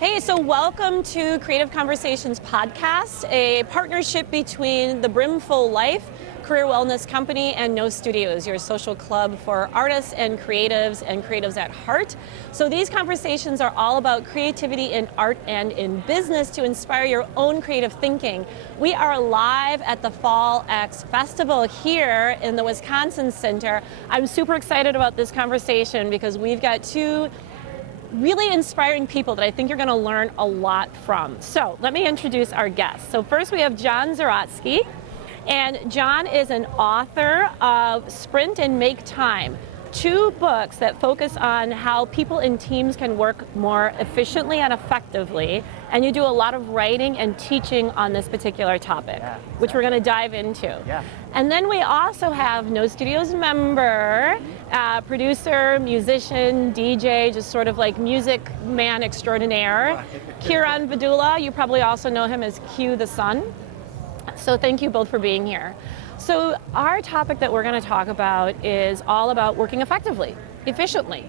Hey, so welcome to Creative Conversations Podcast, a partnership between the Brimful Life career wellness company and No Studios, your social club for artists and creatives at heart. So these conversations are all about creativity in art and in business to inspire your own creative thinking. We are live at the Fall X Festival here in the Wisconsin Center. I'm super excited about this conversation because we've got two really inspiring people that I think you're going to learn a lot from. So let me introduce our guests. So first we have John Zertasky, and John is an author of Sprint and Make Time, two books that focus on how people in teams can work more efficiently and effectively, and you do a lot of writing and teaching on this particular topic, which we're going to dive into. And then we also have No Studios member, producer, musician, DJ, just sort of like music man extraordinaire, Kiran Vedula. You probably also know him as Q the Sun. So thank you both for being here. So our topic that we're going to talk about is all about working effectively, efficiently,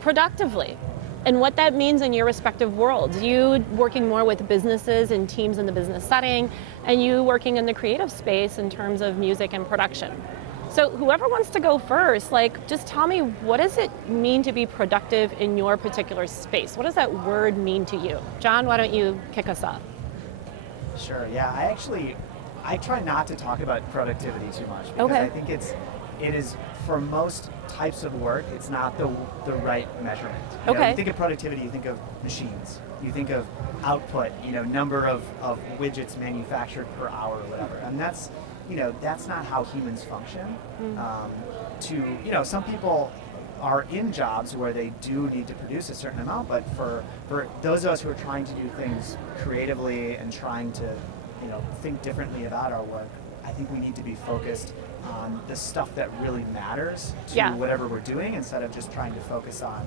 productively, and what that means in your respective worlds. You working more with businesses and teams in the business setting, and you working in the creative space in terms of music and production. So whoever wants to go first, just tell me, what does it mean to be productive in your particular space? What does that word mean to you? John, why don't you kick us off? Sure, yeah, I try not to talk about productivity too much because I think it is, for most types of work, it's not the right measurement. You think of productivity, you think of machines, you think of output, number of widgets manufactured per hour or whatever, and that's not how humans function. Some people are in jobs where they do need to produce a certain amount, but for those of us who are trying to do things creatively and trying to think differently about our work, I think we need to be focused on the stuff that really matters to whatever we're doing, instead of just trying to focus on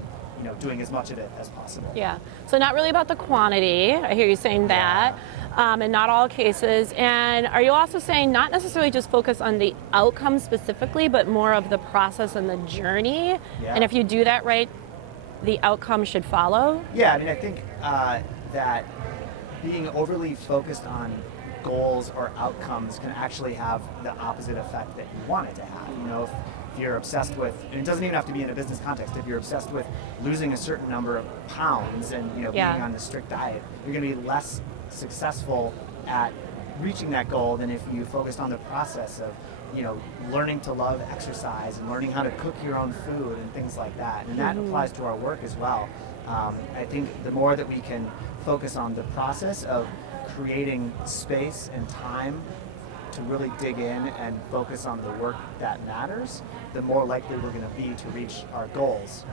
doing as much of it as possible. Yeah, so not really about the quantity, I hear you saying that, in not all cases. And are you also saying not necessarily just focus on the outcome specifically, but more of the process and the journey? And if you do that right, the outcome should follow? Yeah, I think that being overly focused on goals or outcomes can actually have the opposite effect that you want it to have. If you're obsessed with, and it doesn't even have to be in a business context, if you're obsessed with losing a certain number of pounds and being on a strict diet, you're going to be less successful at reaching that goal than if you focused on the process of learning to love exercise and learning how to cook your own food and things like that. And that applies to our work as well. I think the more that we can focus on the process of creating space and time to really dig in and focus on the work that matters, the more likely we're going to be to reach our goals.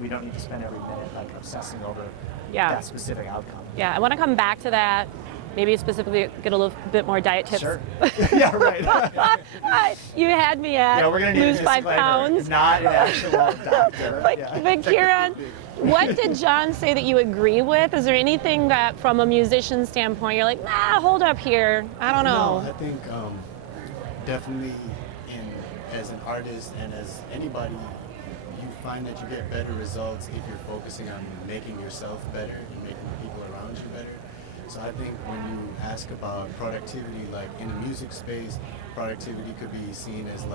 We don't need to spend every minute obsessing over that specific outcome. Yeah, I want to come back to that. Maybe specifically get a little bit more diet tips. Sure. Yeah, right. You had me at we're gonna lose 5 pounds. Not an actual doctor. But Kiran, what did John say that you agree with? Is there anything that, from a musician standpoint, you're like, hold up here, I don't know? No, I think definitely as an artist and as anybody, you find that you get better results if you're focusing on making yourself better and making the people around you better. So I think when you ask about productivity, in a music space, productivity could be seen as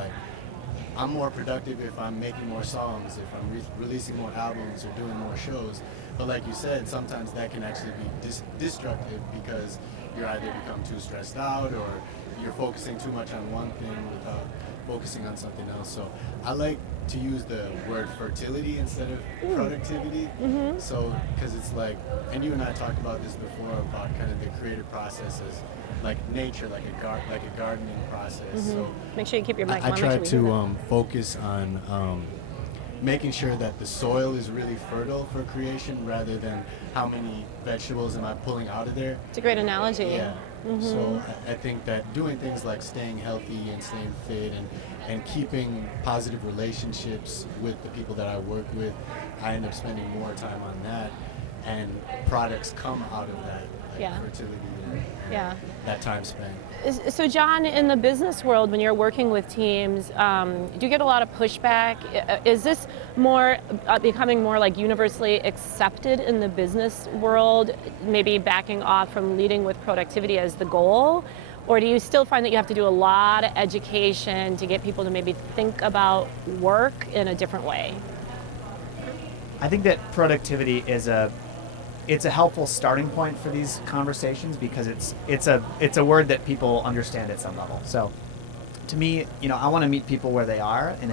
I'm more productive if I'm making more songs, if I'm releasing more albums or doing more shows. But like you said, sometimes that can actually be destructive because you either become too stressed out or you're focusing too much on one thing without focusing on something else. So I like to use the word fertility instead of productivity. So, because it's and you and I talked about this before about kind of the creative processes, like nature, like a gardening process. So make sure you keep your mic on. I try to focus on making sure that the soil is really fertile for creation rather than how many vegetables am I pulling out of there. It's a great analogy. Yeah. So I think that doing things like staying healthy and staying fit and keeping positive relationships with the people that I work with, I end up spending more time on that, and products come out of that, fertility Yeah. that time span. So John, in the business world, when you're working with teams, do you get a lot of pushback? Is this more becoming more like universally accepted in the business world, maybe backing off from leading with productivity as the goal? Or do you still find that you have to do a lot of education to get people to maybe think about work in a different way? I think that productivity is a helpful starting point for these conversations because it's a word that people understand at some level. So to me, I want to meet people where they are, and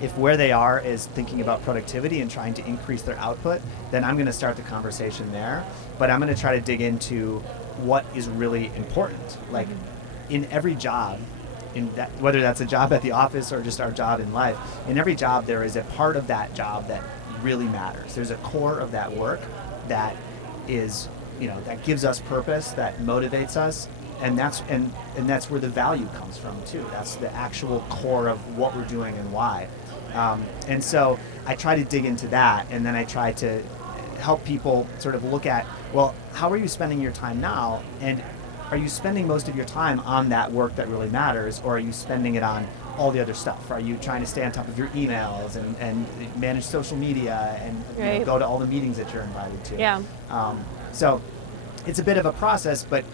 if where they are is thinking about productivity and trying to increase their output, then I'm going to start the conversation there. But I'm going to try to dig into what is really important. Like in every job, whether that's a job at the office or just our job in life, in every job there is a part of that job that really matters. There's a core of that work that is, that gives us purpose, that motivates us, and that's where the value comes from too. That's the actual core of what we're doing and why. And so I try to dig into that, and then I try to help people sort of look at, well, how are you spending your time now? And are you spending most of your time on that work that really matters, or are you spending it on all the other stuff? Are you trying to stay on top of your emails and manage social media and go to all the meetings that you're invited to? Yeah. So it's a bit of a process, but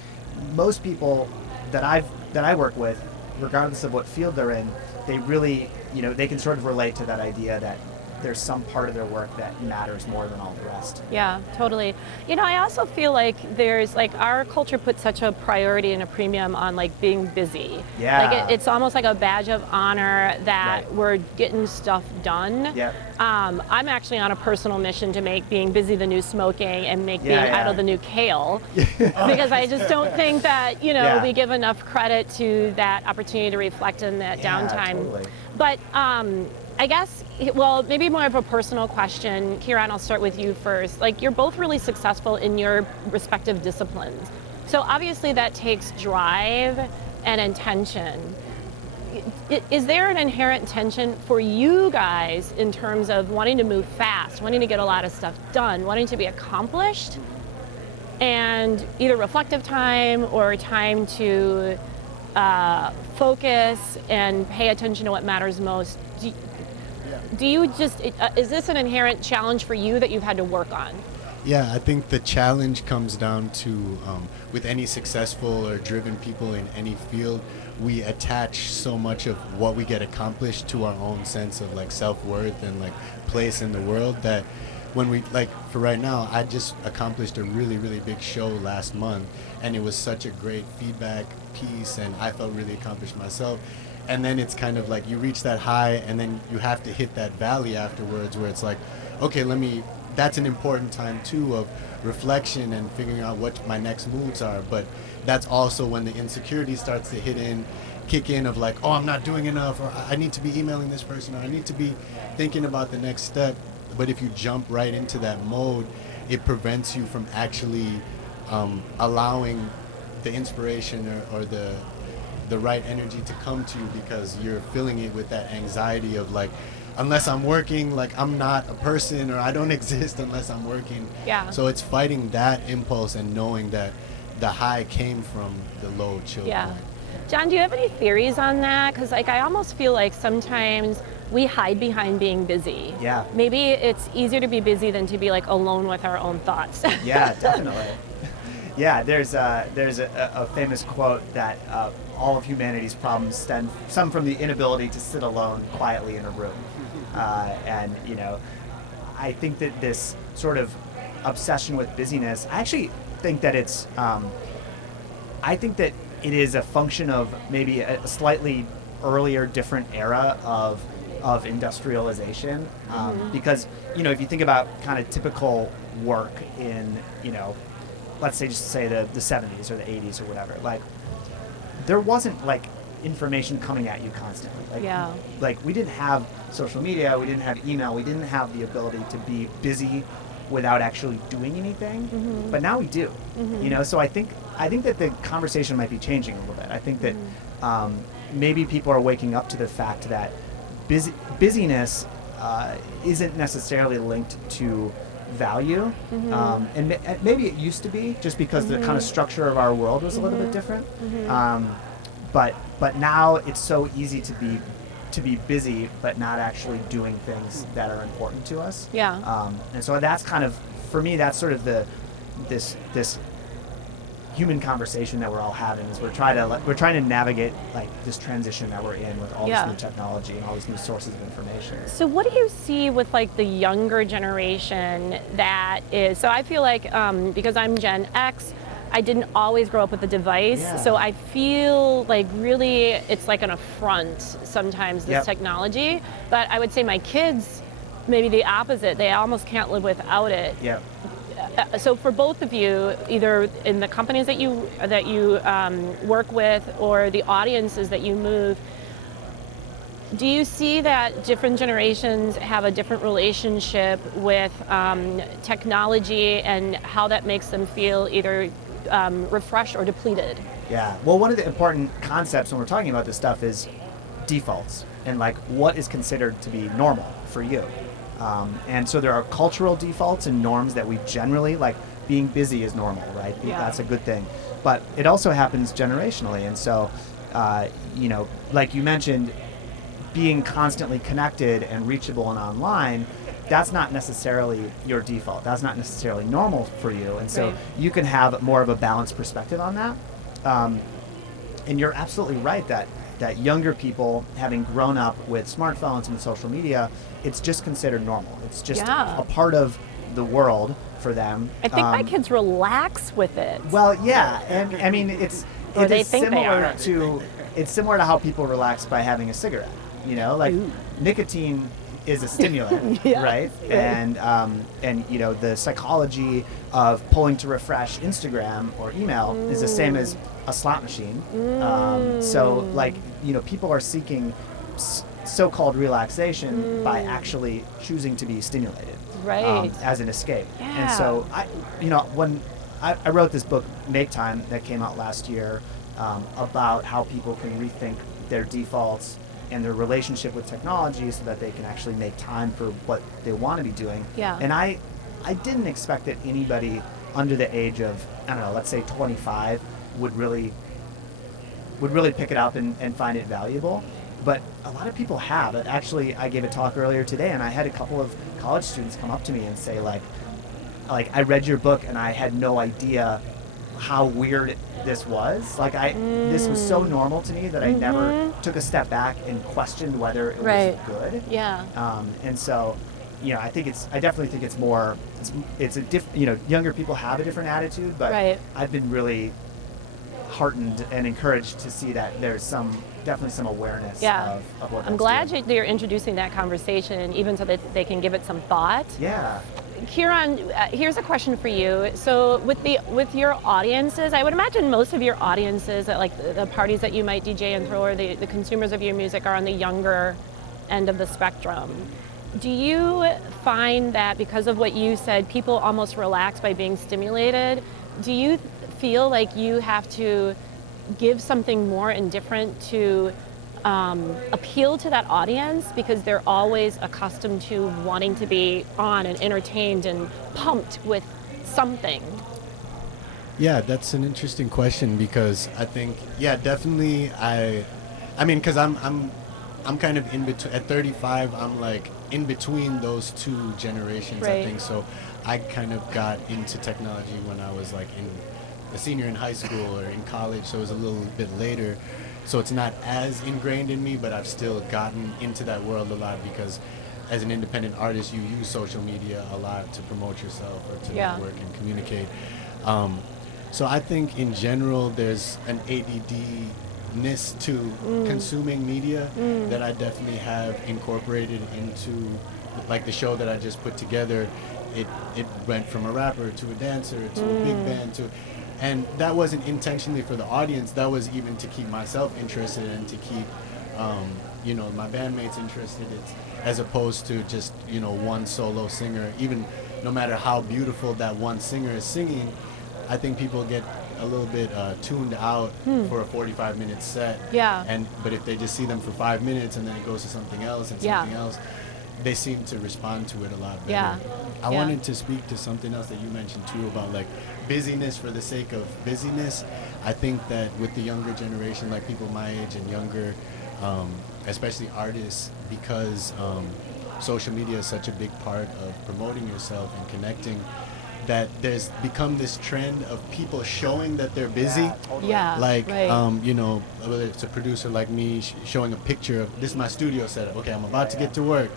most people that I work with, regardless of what field they're in, they really, they can sort of relate to that idea that there's some part of their work that matters more than all the rest. Yeah, totally. I also feel like there's our culture puts such a priority and a premium on being busy. Yeah. It's almost like a badge of honor that we're getting stuff done. Yep. I'm actually on a personal mission to make being busy the new smoking and make being idle the new kale. Because I just don't think that, we give enough credit to that opportunity to reflect in that downtime. Totally. But I guess, maybe more of a personal question. Kiran, I'll start with you first. You're both really successful in your respective disciplines. So obviously that takes drive and intention. Is there an inherent tension for you guys in terms of wanting to move fast, wanting to get a lot of stuff done, wanting to be accomplished, and either reflective time or time to focus and pay attention to what matters most? Do you is this an inherent challenge for you that you've had to work on? Yeah, I think the challenge comes down to, with any successful or driven people in any field, we attach so much of what we get accomplished to our own sense of self-worth and place in the world that when we, for right now, I just accomplished a really, really big show last month, and it was such a great feedback piece, and I felt really accomplished myself. And then it's kind of you reach that high, and then you have to hit that valley afterwards where it's okay, that's an important time too of reflection and figuring out what my next moves are. But that's also when the insecurity starts to kick in of oh, I'm not doing enough, or I need to be emailing this person, or I need to be thinking about the next step. But if you jump right into that mode, it prevents you from actually allowing the inspiration or the right energy to come to you, because you're filling it with that anxiety of unless I'm working, I'm not a person, or I don't exist unless I'm working. Yeah. So it's fighting that impulse and knowing that the high came from the low chill point. John, do you have any theories on that? Because I almost feel sometimes we hide behind being busy. Yeah. Maybe it's easier to be busy than to be alone with our own thoughts. Yeah, definitely. Yeah, there's a famous quote that all of humanity's problems stem from the inability to sit alone quietly in a room. And I think that this sort of obsession with busyness, I actually think that I think that it is a function of maybe a slightly earlier, different era of industrialization. Because, if you think about kind of typical work in, let's say the 70s or the 80s or whatever, there wasn't information coming at you constantly. We didn't have social media, we didn't have email, we didn't have the ability to be busy without actually doing anything. But now we do. So I think that the conversation might be changing a little bit. I think that maybe people are waking up to the fact that busyness isn't necessarily linked to value. And maybe it used to be just because the kind of structure of our world was a little bit different. But now it's so easy to be busy but not actually doing things that are important to us. Yeah. And so that's kind of, for me, that's sort of this human conversation that we're all having, is we're trying to navigate like this transition that we're in with all this new technology and all these new sources of information. So what do you see with like the younger generation that is, so I feel like because I'm Gen X, I didn't always grow up with a device, so I feel like really it's like an affront sometimes, this technology, but I would say my kids, maybe the opposite, they almost can't live without it. So for both of you, either in the companies that you work with or the audiences that you move, do you see that different generations have a different relationship with technology and how that makes them feel either refreshed or depleted? Yeah, well, one of the important concepts when we're talking about this stuff is defaults and like what is considered to be normal for you. And so there are cultural defaults and norms that we generally, like being busy is normal, right? That's a good thing. But it also happens generationally. And so, like you mentioned, being constantly connected and reachable and online, that's not necessarily your default. That's not necessarily normal for you. And so you can have more of a balanced perspective on that. And you're absolutely right that younger people, having grown up with smartphones and social media, it's just considered normal. It's just a part of the world for them. I think my kids relax with it. Well, yeah, and I mean it's similar to how people relax by having a cigarette. You know, like nicotine is a stimulant, right? And the psychology of pulling to refresh Instagram or email is the same as a slot machine. So like, people are seeking so-called relaxation by actually choosing to be stimulated, as an escape. And so when I wrote this book, Make Time, that came out last year, about how people can rethink their defaults and their relationship with technology so that they can actually make time for what they want to be doing. And I didn't expect that anybody under the age of, I don't know, let's say 25 would really pick it up and find it valuable. But a lot of people have. Actually, I gave a talk earlier today, and I had a couple of college students come up to me and say, like I read your book and I had no idea how weird this was. Like this was so normal to me that I never took a step back and questioned whether it was good. And so, I definitely think it's more. It's a younger people have a different attitude, but I've been really heartened and encouraged to see that there's definitely some awareness of what I'm glad you're introducing that conversation, even so that they can give it some thought. Kiran, here's a question for you. So with your audiences, I would imagine most of your audiences at like the parties that you might DJ and throw, or the consumers of your music, are on the younger end of the spectrum. Do you find that because of what you said, people almost relax by being stimulated? Do you feel like you have to give something more and different to appeal to that audience, because they're always accustomed to wanting to be on and entertained and pumped with something? Yeah, that's an interesting question, because I think, definitely I mean, because I'm kind of in between. At 35, I'm like in between those two generations, I think. So I kind of got into technology when I was like a senior in high school or in college, so it was a little bit later. So it's not as ingrained in me, but I've still gotten into that world a lot, because as an independent artist, you use social media a lot to promote yourself or to network and communicate. So I think in general, there's an ADD-ness to consuming media that I definitely have incorporated into, like the show that I just put together. It went from a rapper to a dancer to a big band to... And that wasn't intentionally for the audience. That was even to keep myself interested and to keep, my bandmates interested. It's, as opposed to just, one solo singer. Even no matter how beautiful that one singer is singing, I think people get a little bit tuned out for a 45-minute set. But if they just see them for 5 minutes and then it goes to something else and something else, they seem to respond to it a lot better. Yeah. I Yeah. wanted to speak to something else that you mentioned too about like busyness for the sake of busyness. I think that with the younger generation, like people my age and younger, especially artists, because social media is such a big part of promoting yourself and connecting, that there's become this trend of people showing that they're busy. Yeah, totally. Yeah. Like, right. you know, whether it's a producer like me showing a picture of, this is my studio setup. Okay, I'm about to get to work.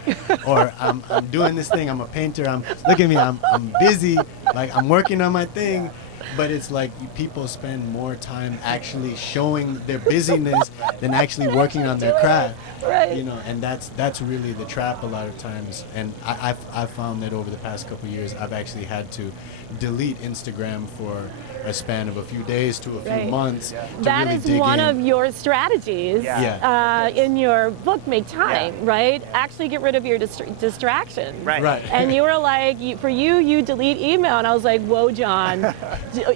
Or I'm doing this thing. I'm a painter. Look at me. I'm busy. Like, I'm working on my thing. But it's like people spend more time actually showing their busyness than actually working on their craft. Right. You know, and that's really the trap a lot of times. And I've found that over the past couple of years, I've actually had to delete Instagram for a span of a few days to a few Right. months. Yeah. To That really is dig one in. of your strategies Yeah. in your book, Make Time, Yeah. right? Actually get rid of your distractions. Right. Right. And you were like, you delete email. And I was like, whoa, John,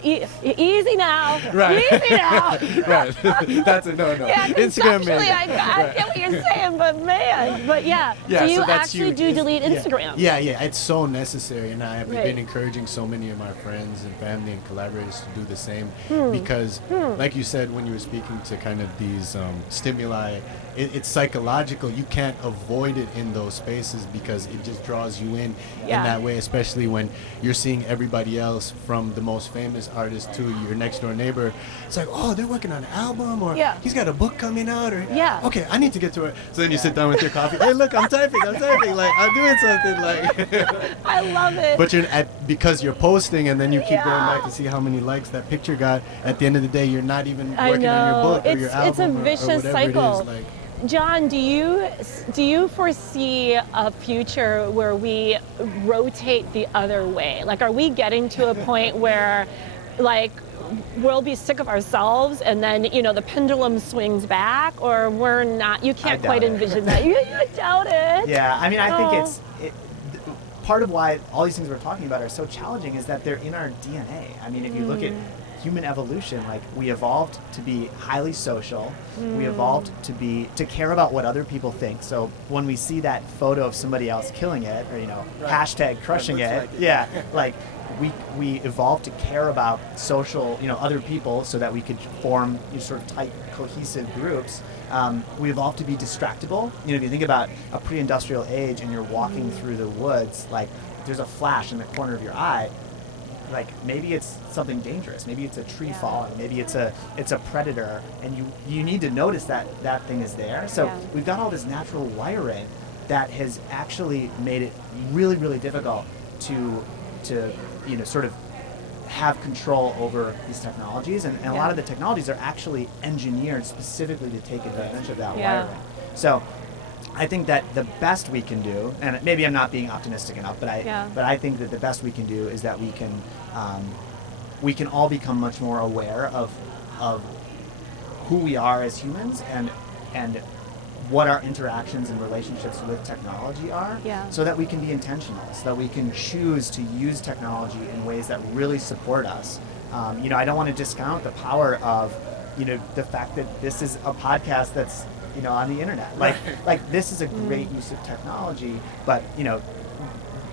easy now. Right. Easy now. Right. That's a no. Yeah, Instagram conceptually, man. I get what you're saying, but man. But yeah, Yeah, do you so that's actually huge. do delete Yeah. Instagram? Yeah, it's so necessary, and I have Right. been encouraging so many of my friends and family and collaborators to do the same because, like you said when you were speaking to kind of these stimuli, it's psychological. You can't avoid it in those spaces because it just draws you in Yeah. that way, especially when you're seeing everybody else from the most famous artist to your next door neighbor. It's like, oh, they're working on an album, or Yeah. he's got a book coming out, or Yeah. okay, I need to get to it. So then you sit down with your coffee. Hey, look, I'm typing, like I'm doing something, like. I love it. But because you're posting, and then you keep going Yeah. back to see how many likes that picture got. At the end of the day, you're not even I working on your know. book or your album It's a or vicious whatever cycle. it is. Like, John, do you foresee a future where we rotate the other way? Like, are we getting to a point where, like, we'll be sick of ourselves and then, the pendulum swings back, or we're not? You can't doubt quite it. envision that. You doubt it. Yeah, I mean, I Oh. think part of why all these things we're talking about are so challenging is that they're in our DNA. I mean, if you look at human evolution, like, we evolved to be highly social. We evolved to care about what other people think. So when we see that photo of somebody else killing it, or hashtag crushing looks it, like it. yeah, like we evolved to care about social, other people, so that we could form sort of tight, cohesive groups. We evolved to be distractible. If you think about a pre-industrial age and you're walking through the woods, like, there's a flash in the corner of your eye, like, maybe it's something dangerous, maybe it's a tree falling, maybe it's a predator, and you need to notice that thing is there. So we've got all this natural wiring that has actually made it really, really difficult to sort of have control over these technologies, and a lot of the technologies are actually engineered specifically to take advantage of that wiring. So I think that the best we can do, and maybe I'm not being optimistic enough, but I think that the best we can do is that we can all become much more aware of who we are as humans and what our interactions and relationships with technology are, so that we can be intentional, so that we can choose to use technology in ways that really support us. I don't want to discount the power of the fact that this is a podcast that's on the internet. Like this is a great use of technology, but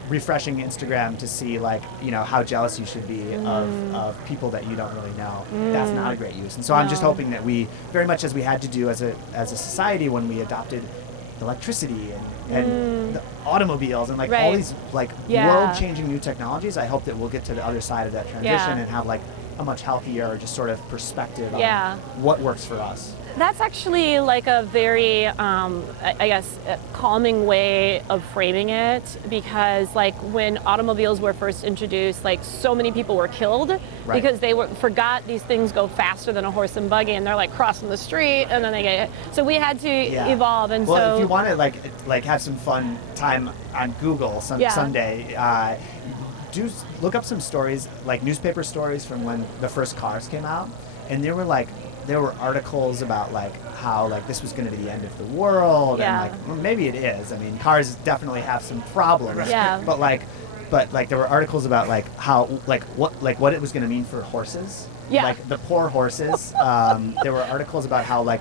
refreshing Instagram to see how jealous you should be of people that you don't really know. That's not a great use. And so I'm just hoping that we, very much as we had to do as a society when we adopted electricity and the automobiles and all these world-changing new technologies, I hope that we'll get to the other side of that transition and have a much healthier just sort of perspective on what works for us. That's actually a very, I guess, calming way of framing it, because when automobiles were first introduced, so many people were killed because they forgot these things go faster than a horse and buggy, and they're crossing the street and then they get hit. So we had to evolve, and well, if you want to have some fun time on Google someday, do look up some stories, newspaper stories from when the first cars came out, and there were articles about how this was going to be the end of the world, and well, maybe it is. I mean, cars definitely have some problems, but there were articles about how what it was going to mean for horses, Yeah. Like the poor horses. There were articles about how like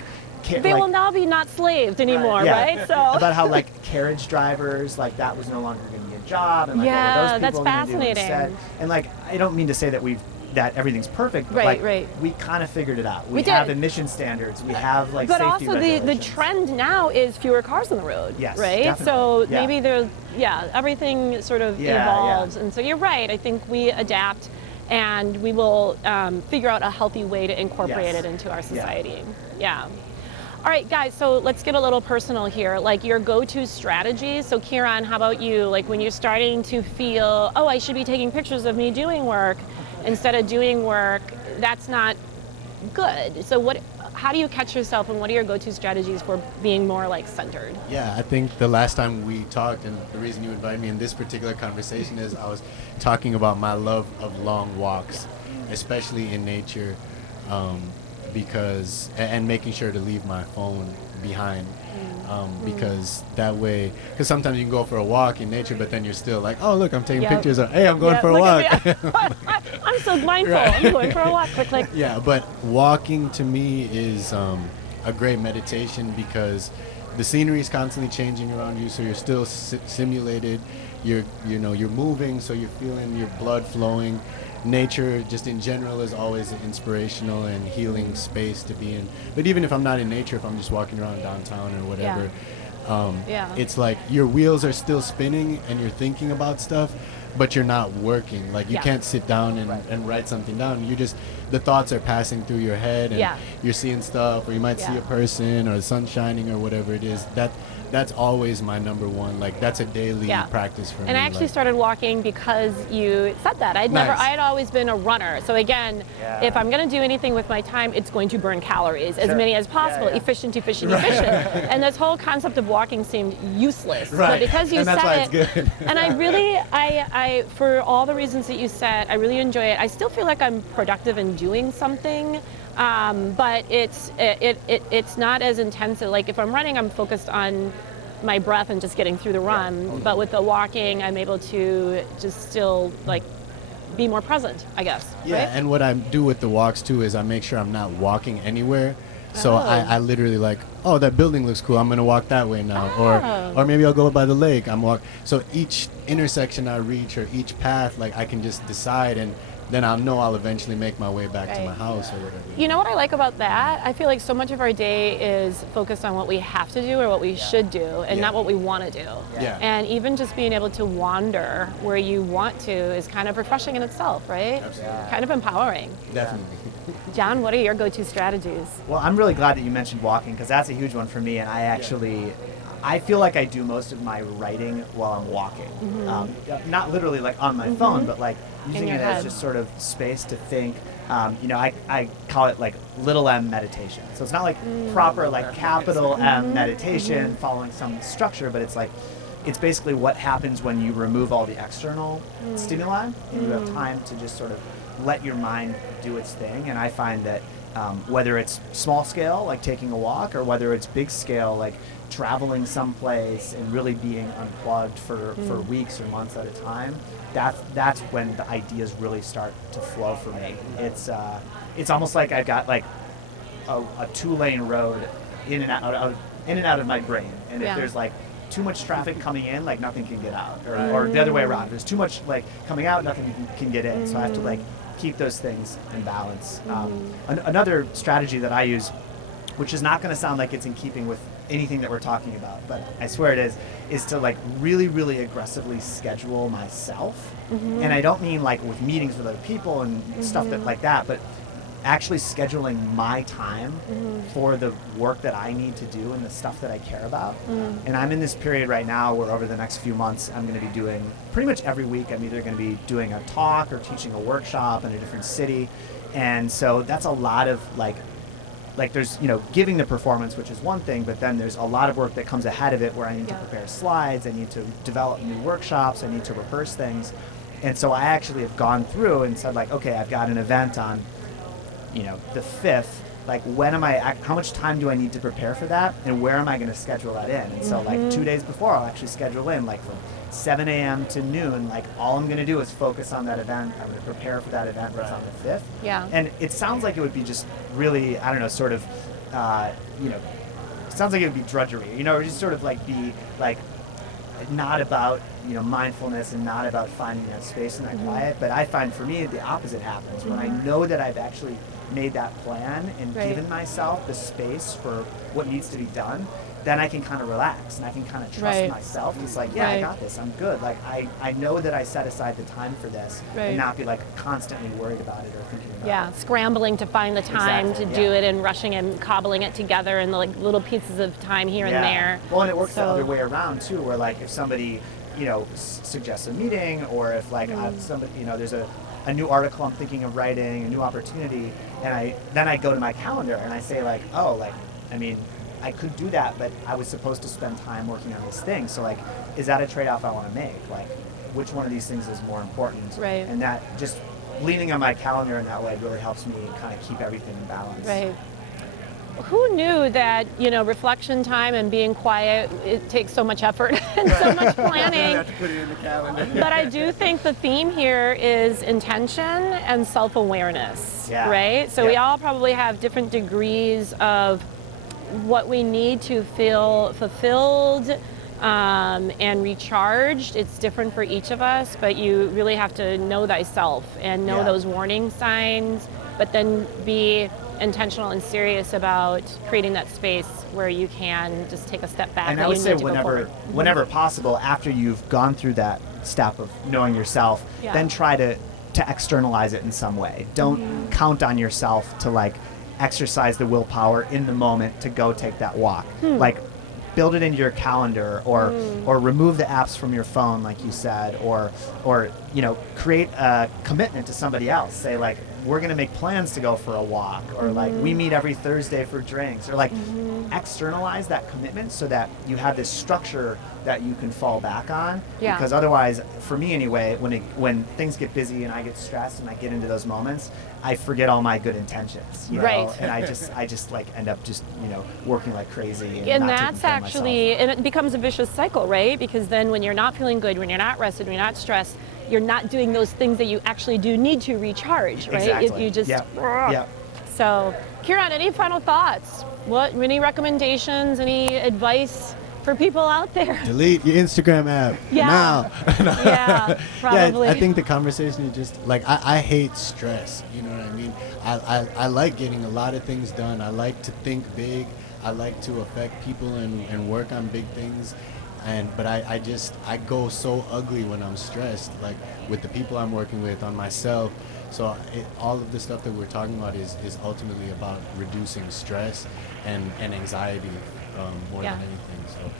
they will now be not slaved anymore, yeah. right? So about how like carriage drivers, like that was no longer going to be a job, and like what were those that's people going to do fascinating. instead? And like I don't mean to say that everything's perfect, but like we kind of figured it out. We have emission standards. We have like but safety also the regulations. trend now is fewer cars on the road. Yes, right. definitely. So maybe there's everything sort of evolves, and so you're right. I think we adapt, and we will figure out a healthy way to incorporate it into our society. Yeah. All right, guys, so let's get a little personal here. Like your go-to strategies. So Kiran, how about you? Like when you're starting to feel, oh, I should be taking pictures of me doing work instead of doing work, that's not good. So how do you catch yourself, and what are your go-to strategies for being more like centered? Yeah, I think the last time we talked, and the reason you invited me in this particular conversation is I was talking about my love of long walks, especially in nature. Because and making sure to leave my phone behind, because that way, because sometimes you can go for a walk in nature, but then you're still like, oh look, I'm taking pictures, or hey, I'm going for a walk. I'm so mindful. Right. I'm going for a walk. Click. Yeah, but walking to me is a great meditation because the scenery is constantly changing around you, so you're still simulated. You're moving, so you're feeling your blood flowing. Nature just in general is always an inspirational and healing space to be in. But even if I'm not in nature, if I'm just walking around downtown or whatever, it's like your wheels are still spinning and you're thinking about stuff, but you're not working. Like you can't sit down and write something down. You just, the thoughts are passing through your head, and you're seeing stuff, or you might see a person or the sun shining or whatever it is. That's always my number one. Like that's a daily practice for me. And I actually started walking because you said that. I had always been a runner. So again, if I'm going to do anything with my time, it's going to burn calories, as many as possible. Efficient. And this whole concept of walking seemed useless. Right. But because you and that's said why it, it's good. and I really, I for all the reasons that you said, I really enjoy it. I still feel like I'm productive in doing something. But it's not as intense. Like if I'm running, I'm focused on my breath and just getting through the run. But with the walking, I'm able to just still like be more present, I guess. Yeah, right? and what I do with the walks too is I make sure I'm not walking anywhere. So I literally like, oh, that building looks cool, I'm gonna walk that way now. Or maybe I'll go by the lake. So each intersection I reach or each path, like I can just decide, and then I'll know I'll eventually make my way back to my house or whatever. You know what I like about that? I feel like so much of our day is focused on what we have to do or what we should do, and not what we want to do. Yeah. And even just being able to wander where you want to is kind of refreshing in itself, right? Absolutely. Kind of empowering. Definitely. John, what are your go-to strategies? Well, I'm really glad that you mentioned walking, because that's a huge one for me, and I feel like I do most of my writing while I'm walking. Not literally like on my phone, but like using it as just sort of space to think. I call it like little m meditation. So it's not like proper like capital M meditation following some structure, but it's basically what happens when you remove all the external stimuli and you have time to just sort of let your mind do its thing. And I find that whether it's small scale, like taking a walk, or whether it's big scale, like traveling someplace and really being unplugged for weeks or months at a time, that's when the ideas really start to flow for me. It's almost like I've got like a 2-lane road in and out of my brain, and if there's like too much traffic coming in, like nothing can get out, or the other way around. If there's too much like coming out, nothing can get in. So I have to like keep those things in balance. Another strategy that I use, which is not going to sound like it's in keeping with anything that we're talking about, but I swear it is to like really, really aggressively schedule myself. And I don't mean like with meetings with other people and stuff like that, but actually scheduling my time for the work that I need to do and the stuff that I care about. And I'm in this period right now where over the next few months, I'm going to be doing pretty much every week, I'm either going to be doing a talk or teaching a workshop in a different city. And so that's a lot of like there's, giving the performance, which is one thing, but then there's a lot of work that comes ahead of it where I need to prepare slides, I need to develop new workshops, I need to rehearse things. And so I actually have gone through and said like, okay, I've got an event on, the 5th, like how much time do I need to prepare for that, and where am I going to schedule that in? And so like 2 days before, I'll actually schedule in like from 7 a.m. to noon, like all I'm going to do is focus on that event. I'm going to prepare for that event that's on the 5th. Yeah. And it sounds like it would be just really, I don't know, sort of, you know, it sounds like it would be drudgery, you know, or just sort of like be like not about, you know, mindfulness and not about finding that space and that quiet. But I find for me the opposite happens when I know that I've actually made that plan and given myself the space for what needs to be done. Then I can kind of relax and I can kind of trust myself. It's like, I got this. I'm good. Like I know that I set aside the time for this and not be like constantly worried about it or thinking about it. Scrambling to find the time to do it and rushing and cobbling it together in like little pieces of time here and there. Well, and it works the other way around too, where like if somebody, you know, suggests a meeting, or if like somebody, you know, there's a new article I'm thinking of writing, a new opportunity, and then I go to my calendar and I say like, oh, like, I mean, I could do that, but I was supposed to spend time working on this thing. So like, is that a trade-off I want to make? Like, which one of these things is more important? Right. And that just leaning on my calendar in that way really helps me kind of keep everything in balance. Right. Who knew that, you know, reflection time and being quiet, it takes so much effort and so much planning. You have to put it in the calendar. But I do think the theme here is intention and self-awareness, right? So we all probably have different degrees of what we need to feel fulfilled and recharged. It's different for each of us, but you really have to know thyself and know those warning signs, but then be intentional and serious about creating that space where you can just take a step back. And I would say whenever possible, after you've gone through that step of knowing yourself, then try to externalize it in some way. Don't count on yourself to like exercise the willpower in the moment to go take that walk. Like build it into your calendar, or remove the apps from your phone, like you said, or you know, create a commitment to somebody else. Say like, we're going to make plans to go for a walk, or like we meet every Thursday for drinks, or like externalize that commitment so that you have this structure that you can fall back on. Because otherwise, for me anyway, when things get busy and I get stressed and I get into those moments, I forget all my good intentions, you know, and I just like end up just, you know, working like crazy. And that's actually, and it becomes a vicious cycle, right? Because then when you're not feeling good, when you're not rested, when you're not stressed, you're not doing those things that you actually do need to recharge, right? Exactly. You just, So, Kiran, any final thoughts? Any recommendations, any advice for people out there? Delete your Instagram app now. Yeah, probably. Yeah, I think the conversation is just like, I hate stress. You know what I mean? I like getting a lot of things done. I like to think big. I like to affect people and work on big things. But I go so ugly when I'm stressed, like with the people I'm working with, on myself. So all of the stuff that we're talking about is ultimately about reducing stress and anxiety more than anything. So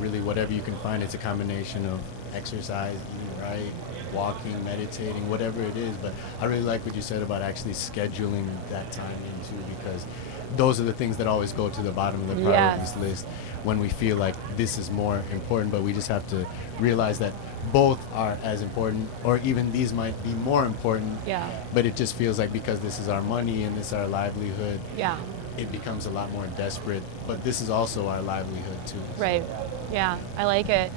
really whatever you can find, it's a combination of exercise, eating right, walking, meditating, whatever it is. But I really like what you said about actually scheduling that time in too, because those are the things that always go to the bottom of the priorities list when we feel like this is more important. But we just have to realize that both are as important, or even these might be more important. But it just feels like because this is our money and this is our livelihood, it becomes a lot more desperate. But this is also our livelihood too. Right. Yeah, I like it.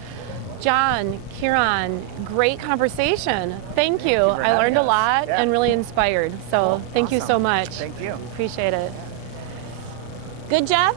John, Kiran, great conversation. Thank you. I learned a lot and really inspired. So thank you so much. Thank you. Appreciate it. Good, Jeff?